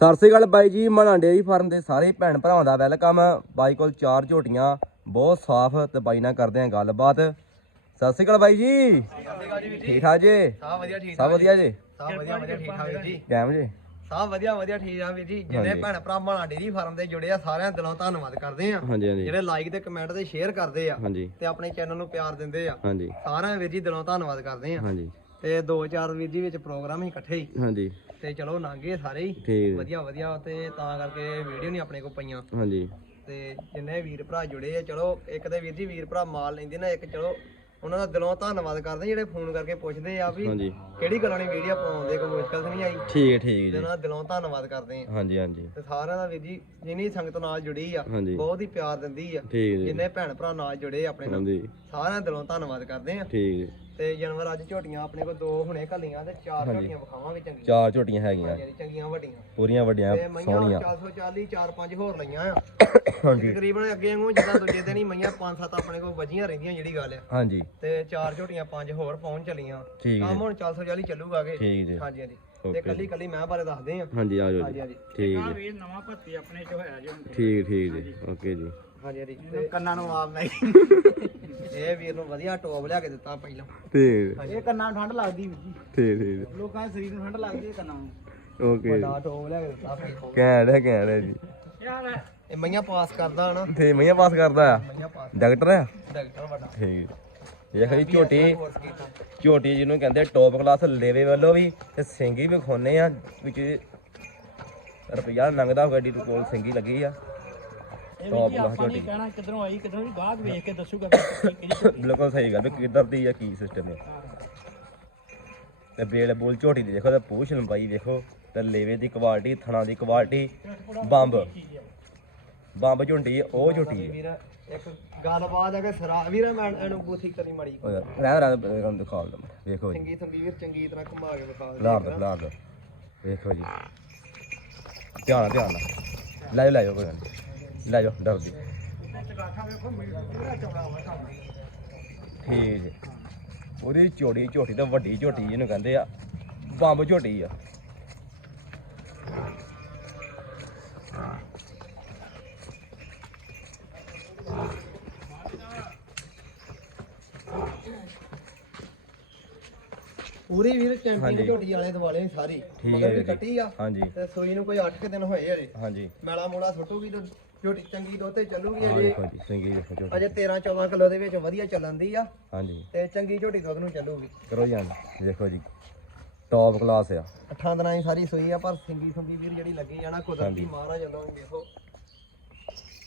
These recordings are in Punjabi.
ਸਤਿ ਸ੍ਰੀ ਅਕਾਲ ਬਾਈ ਜੀ ਮਨਾ ਡੇਅਰੀ ਫਾਰਮ ਦੇ ਸਾਰੇ ਭੈਣ ਭਰਾਵਾਂ ਦਾ ਵੈਲਕਮ। ਬਾਈ ਕੋਲ ਚਾਰ ਝੋਟੀਆਂ ਬਹੁਤ ਸਾਫ਼ ਤੇ ਬਾਈ ਨਾਲ ਕਰਦੇ ਆਂ ਗੱਲਬਾਤ। ਸਤਿ ਸ੍ਰੀ ਅਕਾਲ ਬਾਈ ਜੀ। ਠੀਕ ਠਾਕ ਜੀ? ਸਭ ਵਧੀਆ ਠੀਕ ਸਭ ਵਧੀਆ ਜੀ। ਸਭ ਵਧੀਆ ਵਧੀਆ ਠੀਕ ਠਾਕ ਵੀਰ ਜੀ। ਕੈਮ ਜੀ? ਸਭ ਵਧੀਆ ਵਧੀਆ ਠੀਕ ਆ ਵੀਰ ਜੀ। ਜਿੰਨੇ। ਭੈਣ ਭਰਾ ਮਾਣਾ ਡੇਰੀ ਫਾਰਮ ਦੇ ਜੁੜੇ ਆ ਸਾਰਿਆਂ ਦਿਲੋਂ ਧੰਨਵਾਦ ਕਰਦੇ ਆ ਜਿਹੜੇ ਲਾਈਕ ਤੇ ਕਮੈਂਟ ਤੇ ਸ਼ੇਅਰ ਕਰਦੇ ਆ ਤੇ ਆਪਣੇ ਚੈਨਲ ਨੂੰ ਪਿਆਰ ਦਿੰਦੇ ਆ ਸਾਰਿਆਂ ਵੀਰ ਜੀ ਦਿਲੋਂ ਧੰਨਵਾਦ ਕਰਦੇ ਆ ਤੇ ਦੋ ਚਾਰ ਵੀਰ ਜੀ ਵਿੱਚ ਪ੍ਰੋਗਰਾਮ ਹੀ ਇਕੱਠੇ ਹੀ। ਹਾਂਜੀ। ਤੇ ਚਲੋ ਲੰਘੇ ਸਾਰੇ ਹੀ। ਠੀਕ ਵਧੀਆ ਵਧੀਆ ਤੇ ਤਾਂ ਕਰਕੇ ਵੀਡੀਓ ਨਹੀਂ ਆਪਣੇ ਕੋਲ ਪਈਆਂ। ਹਾਂਜੀ। ਤੇ ਜਿੰਨੇ ਵੀਰ ਭਰਾ ਜੁੜੇ ਆ ਚਲੋ ਇੱਕ ਤੇ ਵੀਰ ਜੀ ਵੀਰ ਭਰਾ ਮਾਲ ਲੈਂਦੇ ਨਾ ਇੱਕ ਚਲੋ ਉਹਨਾਂ ਦਾ ਦਿਲੋਂ ਧੰਨਵਾਦ ਕਰਦੇ ਜਿਹੜੇ ਫੋਨ ਕਰਕੇ ਪੁੱਛਦੇ ਆ ਵੀ ਹਾਂਜੀ। ਕਿਹੜੀ ਗੱਲਾਂ ਦੀ ਵੀਡੀਓ ਪਾਉਂਦੇ ਕੋਈ ਮੁਸ਼ਕਲ ਤਾਂ ਨਹੀਂ ਆਈ? ਠੀਕ ਹੈ ਠੀਕ ਤੇ ਜੀ। ਉਹਨਾਂ ਦਾ ਦਿਲੋਂ ਧੰਨਵਾਦ ਕਰਦੇ ਆ ਹਾਂਜੀ ਹਾਂਜੀ। ਤੇ ਸਾਰਿਆਂ ਦਾ ਵੀਰ ਜੀ ਜਿੰਨੀ ਸੰਗਤ ਨਾਲ ਜੁੜੀ ਆ ਹਾਂਜੀ। ਬਹੁਤ ਹੀ ਪਿਆਰ ਦਿੰਦੀ ਆ। ਠੀਕ ਜੀ। ਜਿੰਨੇ ਭੈਣ ਭਰਾ ਨਾਲ ਜੁੜੇ ਆ ਆਪਣੇ ਨਾਲ ਹਾਂਜੀ। ਸਾਰਿਆਂ ਦਾ ਦਿਲੋਂ ਧੰਨਵਾਦ ਕਰਦੇ ਆ ਠੀਕ ਜੀ ਤੇ ਜਾਨਵਰ ਅੱਜ ਝੋਟੀਆਂ ਆਪਣੇ ਕੋਲ ਦੋ ਹੁਣੇ ਘੱਲੀਆਂ ਤੇ ਚਾਰ ਝੋਟੀਆਂ ਵਿਖਾਵਾਂਗੇ ਚੰਗੀਆਂ ਚਾਰ ਝੋਟੀਆਂ ਹੈਗੀਆਂ। ਹਾਂਜੀ, ਚੰਗੀਆਂ ਵੱਡੀਆਂ। ਪੂਰੀਆਂ ਵੱਡੀਆਂ ਤੇ ਮਈਆਂ ਸੋਹਣੀਆਂ। 440 ਚਾਰ ਪੰਜ ਹੋਰ ਲਈਆਂ ਆ। ਹਾਂਜੀ। ਤਕਰੀਬਨ ਅੱਗੇ ਵਾਂਗੂ ਜਿੱਦਾਂ ਦੂਜੇ ਦਿਨ ਹੀ ਮਈਆਂ ਪੰਜ ਸੱਤ ਆਪਣੇ ਕੋਲ ਵੱਜੀਆਂ ਰਹਿੰਦੀਆਂ ਜਿਹੜੀ ਗੱਲ ਆ। ਹਾਂਜੀ। ਤੇ ਚਾਰ ਝੋਟੀਆਂ ਪੰਜ ਹੋਰ ਪਹੁੰਚ ਚਲੀਆਂ। ਠੀਕ ਕੰਮ ਹੁਣ 440 ਚੱਲੂਗਾਗੇ ਠੀਕ ਜੀ। ਹਾਂਜੀ ਹਾਂਜੀ। ਤੇ ਕੱਲੀ ਕੱਲੀ ਮੈਂ ਬਾਰੇ ਦੱਸਦੇ ਆ। ਹਾਂਜੀ ਆ ਜਾਓ ਹਾਂਜੀ ਜੀ। ਹਾਂਜੀ ਠੀਕ ਜੀ। ਵੀਰ ਨਵਾਂ ਭੱਤੀ ਆਪਣੇ ਚ ਹੋਇਆ ਜੀ ਹੁਣ। ਠੀਕ ਠੀਕ ਜੀ। ਓਕੇ ਜੀ। ਹਾਂਜੀ ਹਾਂਜੀ। ਤੇ ਕੰਨਾਂ ਨੂੰ ਆਪ ਨਹੀਂ ਇਹ ਵੀਰ ਨੂੰ ਵਧੀਆ ਟੋਪ ਲਿਆ ਕੇ ਦਿੱਤਾ ਪਹਿਲਾਂ। ਠੀਕ ਇਹ ਕੰਨਾਂ ਨੂੰ ਠੰਡ ਲੱਗਦੀ ਵੀਰ ਜੀ। ਠੀਕ ਠੀਕ ਲੋਕਾਂ ਦੇ ਸਰੀਰ ਨੂੰ ਠੰਡ ਲੱਗਦੀ ਹੈ ਕੰਨਾਂ ਨੂੰ। ਓਕੇ। ਜੀ ਵੱਡਾ ਟੋਪ ਲਿਆ ਕੇ ਦਿੱਤਾ ਫਿਰ। ਘੈਂਟ ਹੈ ਘੈਂਟ ਹੈ ਜੀ। ਯਾਰ। ਇਹ ਮਈਆਂ ਪਾਸ ਕਰਦਾ ਹਨਾ। ਤੇ ਮਈਆਂ ਪਾਸ ਕਰਦਾ ਆ? ਮਈਆਂ ਪਾਸ। ਡਾਕਟਰ ਆ? ਡਾਕਟਰ ਵੱਡਾ। ਠੀਕ। ਇਹ ਖਰੀ ਝੋਟੀ। ਜਿਹਨੂੰ ਕਹਿੰਦੇ ਟੌਪ ਕਲਾਸ ਲੇਵੇ ਵੱਲੋਂ ਵੀ ਤੇ ਸਿੰਗੀ ਵੀ ਖੋਨੇ ਆ ਵਿੱਚ ਰੁਪਿਆ ਨੰਗਦਾ ਗੱਡੀ ਦੇ ਕੋਲ ਸਿੰਗੀ ਲੱਗੀ ਆ। ਇਹ ਟੌਪ ਵੀ ਜੀ ਕਲਾਸ ਆਪਾਂ ਨਹੀਂ ਝੋਟੀ ਕਹਿਣਾ ਕਿਧਰੋਂ ਆਈ ਕਿਧਰੋਂ ਨਹੀਂ ਗਾਹਕ ਵੇਖ ਕੇ ਦੱਸੂਗਾ ਵੀ ਕਿਹੜੀ ਕਿਹੜੀ ਝੋਟੀ। ਬਿਲਕੁਲ ਸਹੀ ਗੱਲ ਵੀ ਕਿੱਧਰ ਦੀ ਆ ਕੀ ਸਿਸਟਮ ਹੈ ਤੇ ਬੇਲ ਬੋਲ ਝੋਟੀ ਦੀ ਦੇਖੋ ਤੇ ਪੂਛ ਲੰਬਾਈ ਦੇਖੋ ਤੇ ਲੇਵੇ ਦੀ ਕੁਆਲਿਟੀ ਥਣਾ ਦੀ ਕੁਆਲਿਟੀ ਬੰਬ। ਬੰਬ ਝੁੰਡੀ ਉਹ ਝੋਟੀ ਹੈ ਵੀਰ ਇੱਕ ਗੱਲਬਾਤ ਹੈ ਕਿ ਸਰਾ ਵੀਰ ਮੈਂ ਇਹਨੂੰ ਬੂਥੀ ਕਰੀ ਮੜੀ ਉਹ ਯਾਰ, ਰਹਿ ਰਹਿ ਤੁਹਾਨੂੰ ਦਿਖਾ ਮੈਂ। ਵੇਖੋ ਜੀ। ਚੰਗੀ ਸੰਗੀ ਵੀਰ ਚੰਗੀ ਤਰ੍ਹਾਂ ਘੁਮਾ ਕੇ ਵਿਖਾ ਦੇ ਲਾਰ ਦੋ ਲਾਰ ਦੋ ਵੇਖੋ ਜੀ। ਧਿਆਨ ਨਾਲ ਧਿਆਨ ਨਾਲ। ਲੈ ਜਾਓ ਲੈ ਜਾਓ ਕੋਈ ਗੱਲ ਨੀ। ਲੈ ਜਾਓ ਡਰਦੀ ਠੀਕ ਜੀ। ਉਹਦੀ ਝੋੜੀ ਝੋਟੀ ਤਾਂ ਵੱਡੀ ਝੋਟੀ ਜਿਹਨੂੰ ਕਹਿੰਦੇ ਆ ਬੰਬ ਝੋਟੀ ਆ। ਪੂਰੀ ਵੀਰ ਹਾਂਜੀ। ਝੋਟੀ ਵਾਲੇ ਦੁਆਲੇ ਹੀ ਸਾਰੀ ਮਗਰ ਵੀ। ਕੱਟੀ ਆ ਹਾਂਜੀ। ਤੇ ਸੂਈ ਨੂੰ ਕੋਈ 8 ਦਿਨ ਹੋਏ ਹਜੇ। ਹਾਂਜੀ। ਮੈਲਾ ਮੂਲਾ ਸੁੱਟੂਗੀ ਤੇ ਝੋਟੀ ਚੰਗੀ ਦੁੱਧ ਤੇ ਚੱਲੂਗੀ ਆਹ ਅਜੇ। ਦੇਖੋ ਜੀ ਸਿੰਗੀ ਦੇਖੋ ਝੋਟੀ। ਅਜੇ 13 14 ਕਿਲੋ ਦੇ ਵਿੱਚ ਵਧੀਆ ਚੱਲਣ ਦੀ ਆ। ਹਾਂਜੀ। ਤੇ ਚੰਗੀ ਝੋਟੀ ਦੁੱਧ ਨੂੰ ਚੱਲੂਗੀ। ਕਰੋ ਜੀ ਦੇਖੋ ਜੀ ਟੌਪ ਕਲਾਸ ਆ। ਅੱਠਾਂ ਦਿਨਾਂ ਦੀ ਸਾਰੀ ਸੂਈ ਆ ਪਰ ਸਿੰਗੀ ਸੁੰਗੀ ਵੀਰ ਜਿਹੜੀ ਲੱਗੀ ਜਾਣਾ ਕੁਦਰਤੀ। ਮਹਾਰਾਜ ਵੱਲੋਂ ਦੇਖੋ।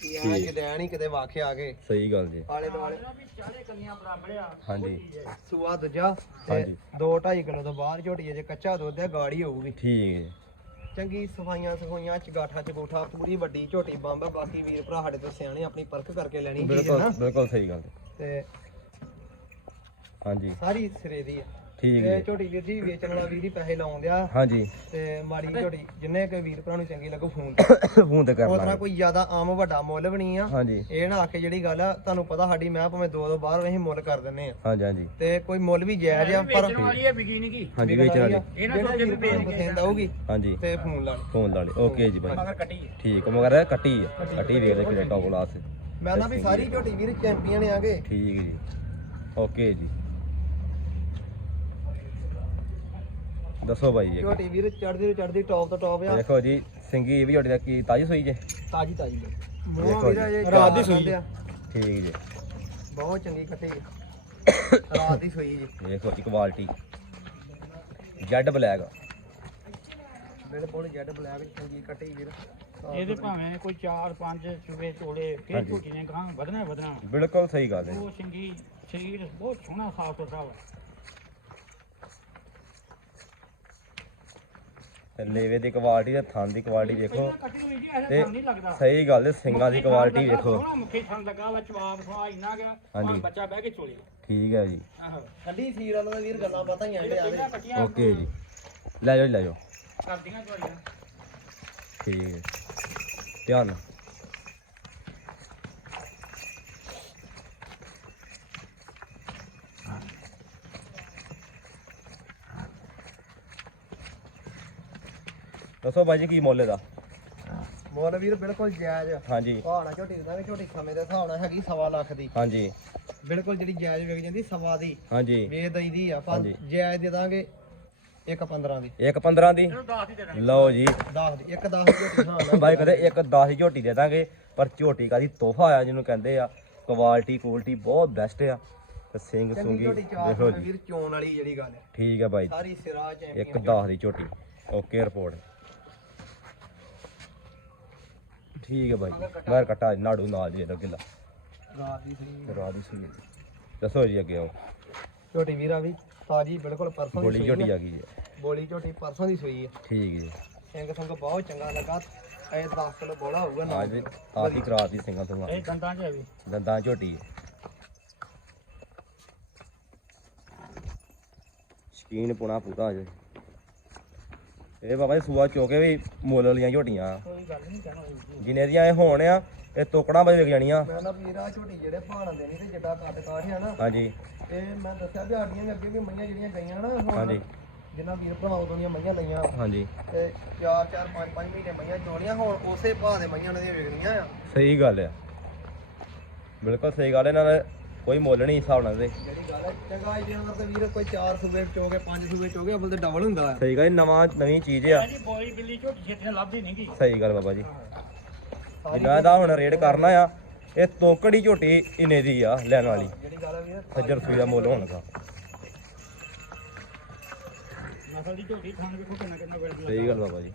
ਇਹ ਠੀਕ। ਕਿਤੇ ਐ ਨਹੀਂ ਕਿਤੇ ਵਾਖੇ ਆ ਗਏ ਸਹੀ ਗੱਲ ਜੀ। ਆਲੇ ਦੁਆਲੇ ਆ। ਹਾਂਜੀ। ਸੂਆ ਦੂਜਾ ਤੇ ਹਾਂਜੀ। 2.5 ਕਿਲੋ ਤੋਂ ਬਾਅਦ ਝੋਟੀ ਜੇ ਕੱਚਾ ਦੁੱਧ ਹੈ ਗਾੜੀ ਹੋਊਗੀ। ਠੀਕ ਹੈ ਜੀ। ਚੰਗੀ ਸਫਾਈਆਂ ਸਫਾਈਆਂ ਚਗਾਠਾ ਚਗੋਠਾ ਪੂਰੀ ਵੱਡੀ ਝੋਟੀ ਬੰਬ। ਬਾਕੀ ਵੀਰ ਭਰਾ ਸਾਡੇ ਤੋਂ ਸਿਆਣੇ ਆਪਣੀ ਪਰਖ ਕਰਕੇ ਲੈਣੀ ਚੀਜ਼ ਹੈ ਬਿਲਕੁਲ ਨਾ ਬਿਲਕੁਲ ਸਹੀ ਗੱਲ। ਤੇ ਹਾਂਜੀ ਸਾਰੀ ਸਿਰੇ ਦੀ ਹੈ ਠੀਕ ਤੇ ਜੀ ਝੋਟੀ ਵੀਰ ਜੀ ਵੇਚਣ ਵਾਲਾ ਵੀਰ ਹੀ ਪੈਸੇ ਲਾਉਂਦੇ ਆ ਹਾਂਜੀ। ਤੇ ਮਾੜੀ ਝੋਟੀ ਜਿੰਨੇ ਕਿ ਵੀਰ ਭਰਾ ਨੂੰ ਚੰਗੀ ਲੱਗੂ ਫੋਨ ਤੇ। ਫੋਨ ਤੇ ਕਰ ਉਸ ਤਰ੍ਹਾਂ ਲਾਂਗੇ। ਕੋਈ ਜ਼ਿਆਦਾ ਆਮ ਵੱਡਾ ਮੁੱਲ ਵੀ ਨਹੀਂ ਆ। ਹਾਂਜੀ। ਇਹ ਨਾ ਆਖੇ ਜਿਹੜੀ ਗੱਲ ਆ ਤੁਹਾਨੂੰ ਪਤਾ ਸਾਡੀ ਮੈਂ ਭਾਵੇਂ ਦੋ ਦੋ ਬਾਹਰ ਅਸੀਂ ਮੁੱਲ ਕਰ ਦਿੰਨੇ ਆ। ਹਾਂਜੀ ਹਾਂਜੀ। ਤੇ ਕੋਈ ਮੁੱਲ ਵੀ ਜਾਇਜ਼ ਆ ਪਰ ਵੇਚਣ ਵਾਲੀ ਇਹ ਵਿਕੀ ਨਹੀਂ ਕੀ? ਹਾਂਜੀ ਵੇਚਣ ਵਾਲੀ ਇਹ ਨਾ ਜਿਹੜਾ ਸੋਚੇ ਵੀ ਨੂੰ ਪਸੰਦ ਆਊਗੀ ਹਾਂਜੀ। ਤੇ ਫੋਨ ਲਾ ਲਓ। ਫੋਨ ਲਾ ਲਈ ਓਕੇ ਜੀ ਭਾਈ ਮਗਰ ਕੱਟੀ ਹੈ। ਠੀਕ ਹੈ, ਮਗਰ ਕੱਟੀ ਹੈ ਕੱਟੀ ਵੇਖ ਲੈ ਕਿਹੜਾ ਟੌਪ ਕਲਾਸ ਹੈ ਮੈਂ ਨਾ ਵੀ ਸਾਰੀ ਝੋਟੀ ਵੀਰ ਚੈਂਪੀਅਨ ਆਗੇ। ਠੀਕ ਹੈ ਜੀ। ਓਕੇ ਜੀ। ਦੱਸੋ ਭਾਈ ਜੀ ਝੋਟੀ ਵੀਰ ਚੜਦੀ ਚੜਦੀ ਟੌਪ ਤੋਂ ਟੌਪ ਆ। ਦੇਖੋ ਜੀ ਸਿੰਗੀ ਇਹ ਵੀ ਤੁਹਾਡੀ ਦਾ ਕੀ ਤਾਜੀ ਸੋਈ ਜੇ? ਤਾਜੀ ਤਾਜੀ। ਦੇਖੋ ਮੂੰਹ ਵੀਰ। ਇਹ ਰਾਤ ਦੀ ਸੂਈ ਆ। ਠੀਕ ਜੀ। ਬਹੁਤ ਚੰਗੀ ਕੱਟੀ ਰਾਤ ਦੀ ਸੂਈ ਜੀ। ਦੇਖੋ ਜੀ ਕੁਆਲਿਟੀ ਜੈਡ ਬਲੈਕ ਬਿਲਕੁਲ ਜੈਡ ਬਲੈਕ ਚੰਗੀ ਕੱਟੀ ਵੀਰ ਇਹਦੇ ਭਾਵੇਂ ਕੋਈ 4 5 ਚੂਹੇ ਚੋਲੇ ਕਿ ਹਾਂਜੀ। ਝੋਟੀ ਨੇ ਗਾਂ ਵਧਣਾ ਵਧਣਾ। ਬਿਲਕੁਲ ਸਹੀ ਗੱਲ ਹੈ ਉਹ ਸਿੰਗੀ ਸਰੀਰ ਬਹੁਤ ਸੋਹਣਾ ਸਾਫ਼ ਸੁਥਰਾ ਵਾ। ਤੇ ਲੇਵੇ ਦੀ ਕੁਆਲਿਟੀ ਤੇ ਥਣ ਦੀ ਕੁਆਲਿਟੀ ਦੇਖੋ ਤੇ ਸਹੀ ਗੱਲ ਹੈ ਸਿੰਗਾਂ ਦੀ ਕੁਆਲਿਟੀ ਵੇਖੋ। ਸੋਹਣਾ ਮੁੱਖੀ ਥਾਂ ਲੱਗਾ ਵਾ ਜਵਾਬ ਸਵਾ ਇੰਨਾ ਗਿਆ ਹਾਂਜੀ। ਬੱਚਾ ਬਹਿ ਕੇ ਚੋਲੇ। ਠੀਕ ਹੈ ਜੀ। ਆਹੋ। ਠੰਡੀ ਸੀਰ ਵਾਲਾ ਦਾ ਵੀਰ ਗੱਲਾਂ ਪਤਾ ਹੀ ਆਂਦੇ ਆਵੇ ਓਕੇ ਜੀ। ਲੈ ਜਾਓ ਲੈ ਜਾਓ। ਕਰਦੀਆਂ ਤੁਹਾਡੀਆਂ ਠੀਕ ਹੈ। ਧਿਆਨ ਨਾਲ। ਦੱਸੋ ਬਾਈ ਜੀ ਕੀ ਮੁੱਲ ਇਹਦਾ? ਮੁੱਲ ਵੀਰ ਬਿਲਕੁਲ ਜਾਇਜ਼। ਆ ਹਾਂਜੀ ਭਾਣਾ ਝੋਟੀ ਦਾਂਗੇ ਝੋਟੀ ਸਮੇਂ ਦੇ ਹਿਸਾਬ ਨਾਲ ਹੈਗੀ ਸਵਾ ਲੱਖ ਦੀ। ਹਾਂਜੀ। ਬਿਲਕੁਲ ਜਿਹੜੀ ਜਾਇਜ਼ ਵਿਕ ਜਾਂਦੀ ਸਵਾ ਦੀ। ਹਾਂਜੀ। ਵੇ ਦਈ ਦੀ ਆ ਪਰ। ਜਾਇਜ਼ ਦੇ ਦਾਂਗੇ ਇੱਕ 15 ਦੀ। ਇੱਕ 15 ਦੀ? ਇਹਨੂੰ 10 ਹੀ ਦੇ ਦਾਂਗੇ ਲਓ ਜੀ। 10 ਦੀ ਇੱਕ 10 ਦੀ ਨਾਲ। ਬਾਈ ਕਹਿੰਦੇ ਇੱਕ 10 ਦੀ ਝੋਟੀ ਦੇ ਦਾਂਗੇ ਪਰ ਝੋਟੀ ਕਾਦੀ ਤੋਹਫਾ ਆ ਜਿਹਨੂੰ ਕਹਿੰਦੇ ਆ ਕੁਆਲਿਟੀ ਕੁਆਲਿਟੀ ਬਹੁਤ ਬੈਸਟ ਆ। ਤੇ ਸਿੰਘ ਸੁੰਗੀ ਦੇਖੋ ਜੀ। ਵੀਰ ਚੋਣ ਵਾਲੀ ਜਿਹੜੀ ਗੱਲ ਹੈ ਠੀਕ ਹੈ ਬਾਈ। ਸਾਰੀ ਸਿਰਾ ਚੈਂਪੀਅਨ ਇੱਕ 10 ਦੀ ਝੋਟੀ। ਓਕੇ ਰਿਪੋਰਟ ਠੀਕ ਹੈ ਬਾਈ। ਮੈਂ ਕੱਟਾ ਨਾੜੂ ਨਾਲ ਜੀ ਇਹਦਾ ਗਿੱਲਾ। ਰਾਤ ਦੀ ਸਹੀ ਰਾਤ ਦੀ ਸੂਈ ਦੱਸੋ ਜੀ ਅੱਗੇ ਆਓ। ਝੋਟੀ ਵੀਰਾ ਵੀ ਤਾਜੀ ਬਿਲਕੁਲ ਪਰਸੋਂ ਦੀ ਬੋਲੀ ਸੂਈ ਝੋਟੀ ਆ। ਆ ਗਈ ਹੈ। ਬੋਲੀ ਝੋਟੀ ਪਰਸੋਂ ਦੀ ਸੂਈ ਹੈ ਠੀਕ ਜੀ। ਸਿੰਘ ਸੰਗ ਬਹੁਤ ਚੰਗਾ ਲੱਗਾ। ਇਹ 10 ਕਿਲੋ ਬੋਲਾ ਹੋਊਗਾ ਨਾ ਅੱਜ ਆਪ ਹੀ ਕਰਾ ਦੀ ਸਿੰਘਾਂ ਤੋਂ ਇਹ ਦੰਦਾਂ 'ਚ ਹੈ ਵੀ। ਦੰਦਾਂ ਝੋਟੀ ਹੈ। ਸ਼ਕੀਨ ਪੁਣਾ ਪੂਰਾ ਜੇ ਇਹ ਬਾਬਾ ਜੀ ਸੂਆ ਚੋਕੇ ਵੀ ਮੁੱਲ ਵਾਲੀਆਂ ਝੋਟੀਆਂ। ਕੋਈ ਗੱਲ ਨਹੀਂ ਕਹਿਣਾ ਹੋਈ ਜਿਨੇ ਦੀਆਂ ਇਹ ਹੋਣ ਆ ਇਹ ਤੋਕੜਾਂ ਵਜੇ ਵਿਕ ਜਾਣੀਆਂ। ਮੈਂ ਨਾ ਵੀਰਾ ਝੋਟੀ ਜਿਹੜੇ ਭਾਣ ਦੇਣੀ ਤੇ ਜਿੱਡਾ ਕੱਟ ਕਾਠ ਹੈ ਨਾ। ਹਾਂਜੀ। ਇਹ ਮੈਂ ਦੱਸਿਆ ਵੀ ਵੀ ਅੱਗੇ ਵੀ ਮਈਆਂ ਜਿਹੜੀਆਂ ਗਈਆਂ ਨਾ ਹੁਣ ਹਾਂਜੀ। ਜਿਨ੍ਹਾਂ ਵੀਰ ਭਰਾ ਉਦੋਂ ਦੀਆਂ ਮਈਆਂ ਲਈਆਂ। ਹਾਂਜੀ। ਤੇ 4 4 5 5 ਮਹੀਨੇ ਮਈਆਂ ਜੋੜੀਆਂ ਹੁਣ ਉਸੇ ਭਾਅ ਦੇ ਮਈਆਂ ਉਹਨਾਂ ਦੀਆਂ ਵਿਕਣੀਆਂ ਆ। ਸਹੀ ਗੱਲ ਆ। ਬਿਲਕੁਲ ਸਹੀ ਗੱਲ ਇਹਨਾਂ ਦਾ ਕੋਈ ਮੁੱਲ ਨਹੀਂ ਹਿਸਾਬ ਨਾਲ ਦੇ। ਚੰਗਾ ਇਹ ਅੰਦਰ ਤੇ ਵੀਰ ਕੋਈ 4 ਸੂਬੇ ਚੋਗੇ 5 ਸੂਬੇ ਚੋਗੇ ਅਬਲ ਤੇ ਡਬਲ ਹੁੰਦਾ ਆ ਸਹੀ ਗੱਲ ਨਵਾਂ, ਨਵੀਂ ਚੀਜ਼ ਆ। ਜੀ ਬੋਲੀ ਬਿੱਲੀ ਝੋਟੀ ਛੇਤੀ ਲੱਭਦੀ ਨਹੀਂਗੀ ਸਹੀ ਗੱਲ ਬਾਬਾ ਜੀ। ਸਾਰੀ ਜਿੰਨਾ ਇਹਦਾ ਹੁਣ ਰੇਡ ਕਰਨਾ ਆ, ਇਹ ਤੋਕੜੀ ਝੋਟੀ ਇਨੇ ਦੀ ਆ, ਲੈਣ ਵਾਲੀ। ਜਿਹੜੀ ਗੱਲ ਹੈ ਵੀਰ ਸੱਜਰ ਸੂਈ ਦਾ ਮੁੱਲ ਹੋਣ ਲੱਗਾ। ਨਸਲ ਦੀ ਝੋਟੀ ਖਾਣ ਵੇਖੋ ਕਿੰਨਾ ਕਿੰਨਾ ਵੇਲਦੀ ਸਹੀ ਗੱਲ ਬਾਬਾ ਜੀ।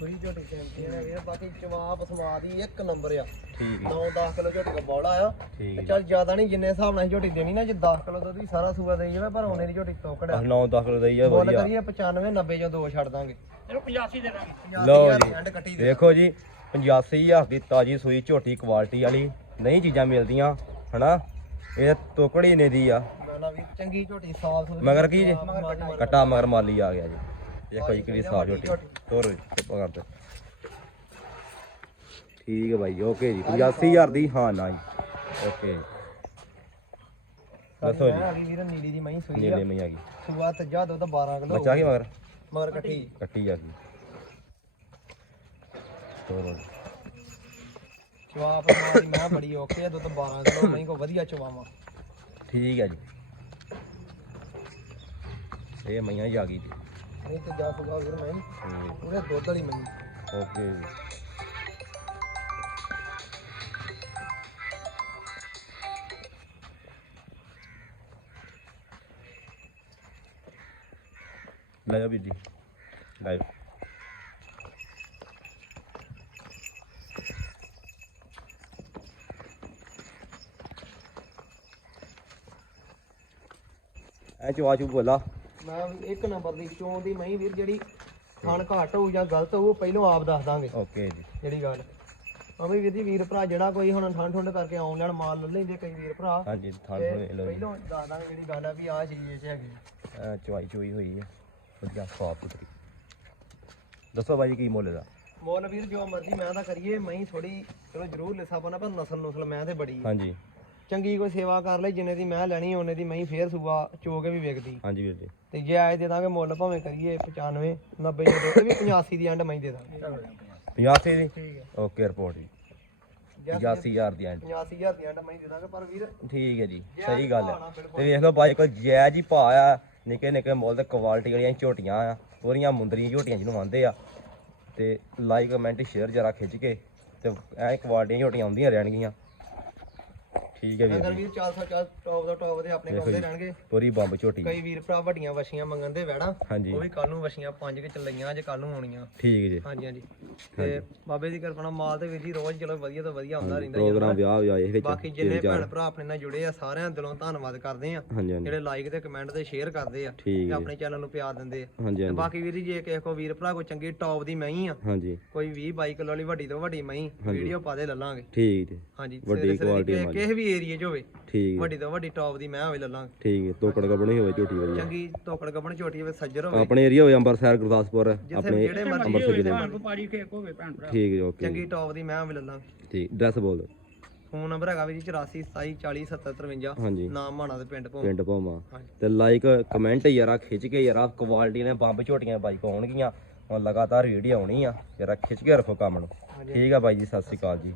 ਸੂਈ ਝੋਟੀ ਚੈਂਪੀਅਨ ਹੈ ਵੀਰ ਬਾਕੀ ਜਵਾਬ ਸਮਾਦ ਹੀ ਇੱਕ ਨੰਬਰ ਆ। ਠੀਕ ਹੈ 9-10 ਕਿਲੋ ਝੋਟੀ ਦਾ ਬੌੜਾ ਆ। ਠੀਕ ਹੈ ਚੱਲ ਜ਼ਿਆਦਾ ਨਹੀਂ ਜਿੰਨੇ ਹਿਸਾਬ ਨਾਲ ਅਸੀਂ ਝੋਟੀ ਦੇਣੀ ਨਾ ਜੇ 10 ਕਿਲੋ ਦੁੱਧ ਵੀ ਸਾਰਾ ਸੂਆ ਦੇਈ ਜਾਵੇ ਪਰ ਉਹਨੇ ਦੀ ਝੋਟੀ ਤੋਕੜ ਆ। 9 10 ਕਿਲੋ ਦਾ ਹੀ ਆ ਵਧੀਆ। ਕਰੀਏ 95 90 ਜੋ ਦੋ ਛੱਡ ਦਾਂਗੇ। ਇਹਨੂੰ 85 ਦੇ ਦਾਂਗੇ। ਲਓ 80000 ਜੀ ਐਂਡ ਕੱਟੀ ਦੇ। ਦੇਖੋ ਜੀ 85000 ਦੀ ਤਾਜੀ ਸੂਈ ਝੋਟੀ ਕੁਆਲਿਟੀ ਵਾਲੀ ਨਹੀਂ ਚੀਜ਼ਾਂ ਮਿਲਦੀਆਂ ਹਨਾ? ਇਹ ਤੋਕੜੀ ਨੇ ਦੀ ਆ। ਨਾ ਨਾ ਵੀ ਚੰਗੀ ਝੋਟੀ ਸਾਫ਼ ਸੁਥਰੀ ਮਗਰ ਕੀ ਜੀ। ਕਟਾ ਮਗਰ ਮਾਲੀ ਆ ਗਿਆ ਜੀ। ਦੇਖੋ ਜੀ ਕਿਹੜੀ ਸਾਫ਼ ਝੋਟੀ ਤੋਰ ਜੀ ਚੁੱਪ ਕਰ ਤੇ ਠੀਕ ਹੈ ਬਾਈ ਓਕੇ ਜੀ 85000 ਦੀ? ਹਾਂ ਨਾ ਜੀ। ਓਕੇ। ਦੱਸੋ ਜੀ। ਆ ਗਈ ਵੀਰ ਨੀਲੀ ਦੀ ਮਹੀਂ ਸੂਈ ਨੀਲੇ ਮਈ ਆ ਗਈ। ਸੂਆ ਤੱਜਾ ਦੁੱਧ 12 ਕਿਲੋ ਬੱਚਾ ਕੀ ਮਗਰ? ਮਗਰ ਕੱਟੀ। ਕੱਟੀ ਆ ਗਈ। ਤੋਰ ਚਵਾ ਪਰਮਾ ਦੀ ਮੈਂ ਬੜੀ ਓਕੇ ਆ ਦੁੱਧ 12 ਕਿਲੋ ਮਹੀਂ ਕੋ ਵਧੀਆ ਚਵਾਵਾਂ। ਠੀਕ ਹੈ ਜੀ। ਇਹ ਮਈਆਂ ਹੀ ਆ ਗਈ ਜੀ। ਇਹ ਤੱਜਾ ਸੂਆ ਵੀਰ ਮਹੀਂ ਠੀਕ ਉਹਦੇ ਦੁੱਧ ਵਾਲੀ ਮਹੀਂ ਓਕੇ ਜੀ। ਲੈ ਜਾ ਵੀਰ ਜੀ। ਲੈ ਜਾਓ। ਐ ਚਵਾ ਚੂ ਬੋਲਾ। ਮੈਂ ਇੱਕ ਨੰਬਰ ਦੀ ਚੋਂ ਦੀ ਮਹੀਂ ਵੀਰ ਜਿਹੜੀ ਖਾਣ ਘਾਟ ਹੋਊ ਜਾਂ ਗਲਤ ਹੋਊ ਪਹਿਲੋਂ ਆਪ ਦੱਸ ਦਾਂਗੇ। ਓਕੇ ਜੀ। ਜਿਹੜੀ ਗੱਲ। ਆ ਵੀ ਵੀਰ ਜੀ ਵੀਰ ਭਰਾ ਜਿਹੜਾ ਕੋਈ ਹੁਣ ਠੰਡ ਠੁੰਡ ਕਰਕੇ ਆਨਲਾਈਨ ਮਾਲ ਲੈ ਲੈਂਦੇ ਕਈ ਵੀਰ ਭਰਾ। ਹਾਂਜੀ ਥਾਂ ਤੇ ਲੋ ਜੀ। ਪਹਿਲੋਂ ਦੱਸ ਦਾਂਗੇ ਜਿਹੜੀ ਗੱਲ ਆ ਵੀ ਆਹ ਚੀਜ਼ ਇਹ 'ਚ ਹੈਗੀ। ਐ ਚਵਾਈ ਚੋਈ ਹੋਈ ਹੈ। ਵਧੀਆ ਸਾਫ਼ ਸੁਥਰੀ ਦੱਸੋ ਬਾਈ ਜੀ ਕੀ ਮੁੱਲ ਦਾ ਮੁੱਲ ਵੀਰ ਜੋ ਮਰਜ਼ੀ ਮੈਂ ਤਾਂ ਕਰੀਏ ਮਹੀਂ ਥੋੜੀ ਚਲੋ ਜ਼ਰੂਰ ਲਿਸਾ ਪਾਣਾ ਪਰ ਨਸਲ ਨੁਸਲ ਮੈਂ ਤੇ ਬੜੀ ਆ। ਹਾਂਜੀ। ਚੰਗੀ ਕੋਈ ਸੇਵਾ ਕਰ ਲਈ ਜਿੰਨੇ ਦੀ ਮੈਂ ਲੈਣੀ ਉਹਨੇ ਦੀ ਮਹੀਂ ਫੇਰ ਸੂਆ ਚੋ ਕੇ ਵੀ ਵਿਕਦੀ ਹਾਂਜੀ ਵੀਰ ਜੀ। ਤੇ ਜੇ ਆਏ ਦੇ ਦਾਂਗੇ ਮੁੱਲ ਭਾਵੇਂ ਕਰੀਏ 95 90 ਦੇ ਵੀ 85 ਦੀ ਐਂਡ ਮਹੀਂ ਦੇ ਦਾਂਗੇ। 85 ਦੀ? ਠੀਕ ਹੈ। ਓਕੇ ਰਿਪੋਰਟ ਜੀ। ਜੇ 85000 ਦੀ ਐਂਡ 85000 ਦੀ ਐਂਡ ਮਹੀਂ ਦੇ ਦਾਂਗੇ ਪਰ ਵੀਰ ਠੀਕ ਹੈ ਜੀ ਸਹੀ ਗੱਲ ਹੈ। ਤੇ ਵੇਖ ਲਓ ਬਾਈ ਕੋਲ ਜਾਇਜ਼ ਹੀ ਭਾਅ ਆ ਨਿੱਕੇ ਨਿੱਕੇ ਮੁੱਲ ਤੇ ਕੁਆਲਿਟੀ ਵਾਲੀਆਂ ਝੋਟੀਆਂ ਆ ਉਹਦੀਆਂ ਮੁੰਦਰੀਆਂ ਝੋਟੀਆਂ ਜਿਹਨੂੰ ਆਂਦੇ ਆ। ਤੇ ਲਾਈਕ ਕਮੈਂਟ ਸ਼ੇਅਰ ਜਰਾ ਖਿੱਚ ਕੇ ਤੇ ਐ ਕੁਆਲਿਟੀਆਂ ਝੋਟੀਆਂ ਆਉਂਦੀਆਂ ਰਹਿਣਗੀਆਂ। ਠੀਕ ਹੈ ਵੀਰ ਅਗਰ ਜੀ ਵੀਰ 440 ਟੌਪ ਦਾ ਟੌਪ ਦੇ ਆਪਣੇ ਕੋਲ ਜੀ। ਰਹਿਣਗੇ। ਪੂਰੀ ਬੰਬ ਝੋਟੀ। ਕਈ ਵੀਰ ਭਰਾ ਵੱਡੀਆਂ ਵਸ਼ੀਆਂ ਮੰਗਣ ਦੇ ਵੈੜਾ। ਹਾਂਜੀ। ਉਹ ਵੀ ਕੱਲ ਨੂੰ ਵਸ਼ੀਆਂ ਪੰਜ ਕੇ ਚੱਲੀਆਂ ਅੱਜ ਕੱਲ ਨੂੰ ਆਉਣੀਆਂ। ਠੀਕ ਜੀ। ਹਾਂਜੀ ਹਾਂਜੀ। ਤੇ ਬਾਬੇ ਦੀ ਕਿਰਪਾ ਨਾਲ ਮਾਲ ਤੇ ਵੀਰ ਜੀ ਰੋਜ਼ ਚਲੋ ਵਧੀਆ ਤੋਂ ਵਧੀਆ ਹੁੰਦਾ ਰਹਿੰਦਾ ਜੀ ਪ੍ਰੋਗਰਾਮ ਵਿਆਹ ਵੀ ਆਏ ਵਿੱਚ ਬਾਕੀ ਜਿੰਨੇ ਭੈਣ ਭਰਾ ਆਪਣੇ ਨਾਲ ਜੁੜੇ ਆ ਸਾਰਿਆਂ ਦਾ ਦਿਲੋਂ ਧੰਨਵਾਦ ਕਰਦੇ ਆ। ਹਾਂਜੀ ਹਾਂਜੀ। ਜਿਹੜੇ ਲਾਈਕ ਤੇ ਕਮੈਂਟ ਤੇ ਸ਼ੇਅਰ ਕਰਦੇ ਆ ਠੀਕ ਤੇ ਆਪਣੇ ਚੈਨਲ ਨੂੰ ਪਿਆਰ ਦਿੰਦੇ ਆ। ਹਾਂਜੀ ਤੇ ਹਾਂਜੀ ਬਾਕੀ ਵੀਰ ਜੀ ਜੇ ਕਿਸੇ ਕੋ ਵੀਰ ਭਰਾ ਕੋਈ ਚੰਗੀ ਟੌਪ ਦੀ ਮਹੀਂ ਆ ਹਾਂਜੀ। ਕੋਈ 20 22 ਕਿਲੋ ਵਾਲੀ ਵੱਡੀ ਤੋਂ ਵੱਡੀ ਮਹੀਂ ਵੀਡੀਓ ਪਾ ਦੇ ਲੱਲਾਂਗੇ। ਠੀਕ ਜੀ। ਹਾਂਜੀ। ਵੱਡੀ ਸਵੇਰੇ ਸਵੇਰੇ। ਕਿਸੇ ਵੀ ਏਰੀਏ 'ਚ ਹੋਵੇ। ਠੀਕ ਵੱਡੀ ਤੋਂ ਵੱਡੀ ਟੌਪ ਦੀ ਮੈਂ ਹੋਵੇ ਲੱਲਾਂਗੇ ਠੀਕ ਹੈ ਤੋਕੜ ਕਪਣੀ ਹੋਵੇ ਝੋਟੀ ਵਧੀਆ ਚੰਗੀ ਤੋਕੜ ਗੱਬਣ ਝੋਟੀ ਹੋਵੇ ਸੱਜਰ ਹੋਵੇ। ਆਪਣੇ ਏਰੀਆ ਹੋਵੇ ਅੰਮ੍ਰਿਤਸਰ ਗੁਰਦਾਸਪੁਰ ਆਪਣੇ ਜਿਹੜੇ ਮਰਜ਼ੀ ਅੰਮ੍ਰਿਤਸਰ ਜ਼ਿਲ੍ਹੇ ਭਾਣ ਕੋ ਪਾੜੀ ਖੇਕ ਹੋਵੇ ਭੈਣ ਭਰਾ। ਠੀਕ ਹੈ ਓਕੇ ਚੰਗੀ ਟੌਪ ਦੀ ਮੈਂ ਹੋਵੇ ਲੱਲਾਂਗੇ ਠੀਕ ਡਰੈਸ ਬੋਲ ਦਿਓ। ਫੋਨ ਨੰਬਰ ਹੈਗਾ ਵੀ ਜੀ 84 27 40 70 53 ਹਾਂਜੀ। ਨਾਮ ਮਾਣਾ ਦੇ ਪਿੰਡ ਭੋਂ ਪਿੰਡ ਭੋਮਾ। ਤੇ ਲਾਈਕ ਕਮੈਂਟ ਯਾਰਾ ਖਿੱਚ ਕੇ ਯਾਰਾ ਕੁਆਲਿਟੀ ਨੇ ਬੰਬ ਝੋਟੀਆਂ ਬਾਈ ਕੋ ਆਉਣਗੀਆਂ। ਹੁਣ ਲਗਾਤਾਰ ਵੀਡੀਓ ਆਉਣੀ ਆ ਜਰਾ ਖਿੱਚ ਕੇ ਰੱਖੋ ਕੰਮ ਨੂੰ। ਠੀਕ ਆ ਬਾਈ ਜੀ ਸਤਿ ਸ਼੍ਰੀ ਅਕਾਲ ਜੀ।